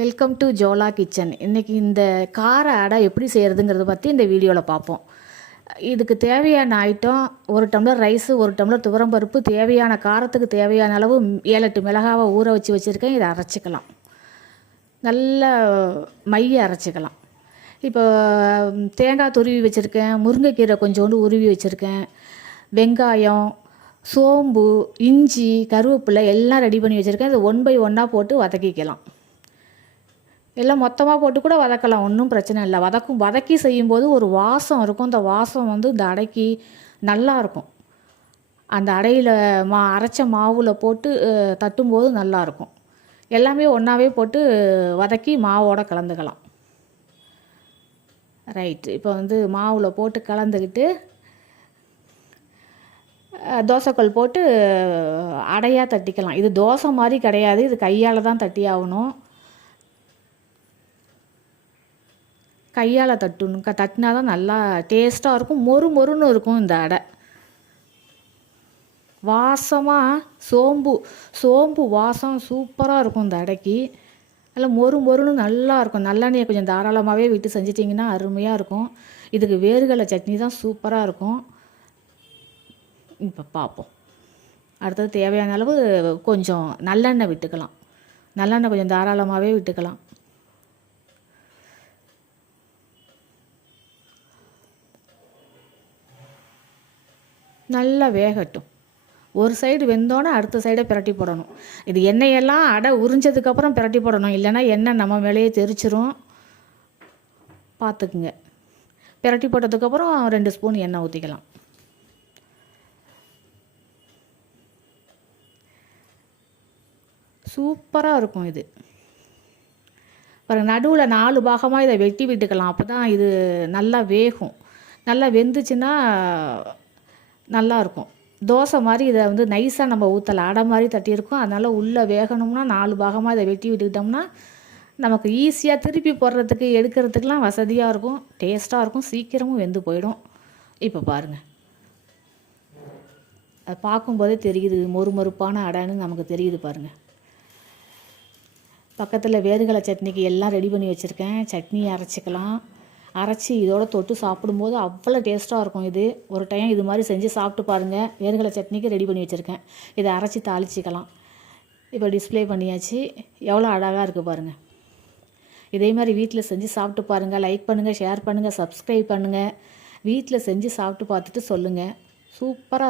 Welcome to ஜோலா kitchen. இன்றைக்கி இந்த கார அடை எப்படி செய்கிறதுங்கிறத பற்றி இந்த வீடியோவில் பார்ப்போம். இதுக்கு தேவையான ஐட்டம்: ஒரு டம்ளர் ரைஸு, ஒரு டம்ளர் துவரம்பருப்பு, தேவையான காரத்துக்கு தேவையான அளவு 7-8 மிளகாவை ஊற வச்சுருக்கேன். இதை அரைச்சிக்கலாம், நல்ல மைய அரைச்சிக்கலாம். இப்போ தேங்காய் துருவி வச்சுருக்கேன், முருங்கைக்கீரை கொஞ்சோண்டு உருவி வச்சுருக்கேன், வெங்காயம், சோம்பு, இஞ்சி, கருவேப்பிலை எல்லாம் ரெடி பண்ணி வச்சுருக்கேன். இதை 1 by 1 போட்டு வதக்கிக்கலாம். எல்லாம் மொத்தமாக போட்டு கூட வதக்கலாம், ஒன்றும் பிரச்சனை இல்லை. வதக்கி செய்யும்போது ஒரு வாசம் இருக்கும். அந்த வாசம் இந்த அடைக்கு நல்லாயிருக்கும். அந்த அடையில் அரைச்ச மாவில் போட்டு தட்டும்போது நல்லாயிருக்கும். எல்லாமே ஒன்றாவே போட்டு வதக்கி மாவோடு கலந்துக்கலாம். ரைட்டு. இப்போ மாவில் போட்டு கலந்துக்கிட்டு தோசைக்கல் போட்டு அடையாக தட்டிக்கலாம். இது தோசை மாதிரி கிடையாது, இது கையால் தான் தட்டி ஆகணும். கையால் தட்டினா தான் நல்லா டேஸ்ட்டாக இருக்கும், மொறுன்னு இருக்கும் இந்த அடை. வாசமாக சோம்பு வாசம் சூப்பராக இருக்கும் இந்த அடைக்கு. நல்லா மொறுன்னு நல்லா இருக்கும். நல்லெண்ணெயை கொஞ்சம் தாராளமாகவே விட்டு செஞ்சிட்டிங்கன்னா அருமையாக இருக்கும். இதுக்கு வேர்கடலை சட்னி தான் சூப்பராக இருக்கும். இப்போ பார்ப்போம். அடுத்தது தேவையான அளவு கொஞ்சம் நல்லெண்ணெய் விட்டுக்கலாம். நல்லெண்ணெய் கொஞ்சம் தாராளமாகவே விட்டுக்கலாம். நல்லா வேகட்டும். ஒரு சைடு வெந்தோன்னே அடுத்த சைடை பிரட்டி போடணும். இது எண்ணெயெல்லாம் அடை உறிஞ்சதுக்கப்புறம் பிரட்டி போடணும், இல்லைன்னா எண்ணெய் நம்ம மேலேயே தெரிச்சிரும், பார்த்துக்குங்க. பிரட்டி போட்டதுக்கப்புறம் 2 ஸ்பூன் எண்ணெய் ஊற்றிக்கலாம். சூப்பராக இருக்கும் இது. பாருங்கள், நடுவில் 4 பாகமாக இதை வெட்டி விட்டுக்கலாம். அப்போ தான் இது நல்லா வேகும். நல்லா வெந்துச்சுன்னா நல்லாயிருக்கும். தோசை மாதிரி இதை நைஸாக நம்ம ஊற்றலாம். அடை மாதிரி தட்டியிருக்கோம், அதனால் உள்ளே வேகணும்னா 4 பாகமாக இதை வெட்டி விட்டுக்கிட்டோம்னா நமக்கு ஈஸியாக திருப்பி போடுறதுக்கு எடுக்கிறதுக்கெலாம் வசதியாக இருக்கும், டேஸ்ட்டாக இருக்கும், சீக்கிரமும் வெந்து போயிடும். இப்போ பாருங்கள், அது பார்க்கும்போதே தெரியுது, மொறுப்பான அடைன்னு நமக்கு தெரியுது பாருங்கள். பக்கத்தில் வேர்கடலை சட்னிக்கு எல்லாம் ரெடி பண்ணி வச்சுருக்கேன். சட்னி அரைச்சிக்கலாம். அரைச்சி இதோட தொட்டு சாப்பிடும்போது அவ்வளோ டேஸ்ட்டாக இருக்கும். இது ஒரு டைம் இது மாதிரி செஞ்சு சாப்பிட்டு பாருங்கள். வேர்கடலை சட்னிக்கு ரெடி பண்ணி வச்சுருக்கேன். இதை அரைச்சி தாளிச்சிக்கலாம். இப்போ டிஸ்ப்ளே பண்ணியாச்சு. எவ்வளோ அழகாக இருக்குது பாருங்கள். இதே மாதிரி வீட்டில் செஞ்சு சாப்பிட்டு பாருங்கள். லைக் பண்ணுங்கள், ஷேர் பண்ணுங்கள், சப்ஸ்கிரைப் பண்ணுங்கள். வீட்டில் செஞ்சு சாப்பிட்டு பார்த்துட்டு சொல்லுங்கள். சூப்பராக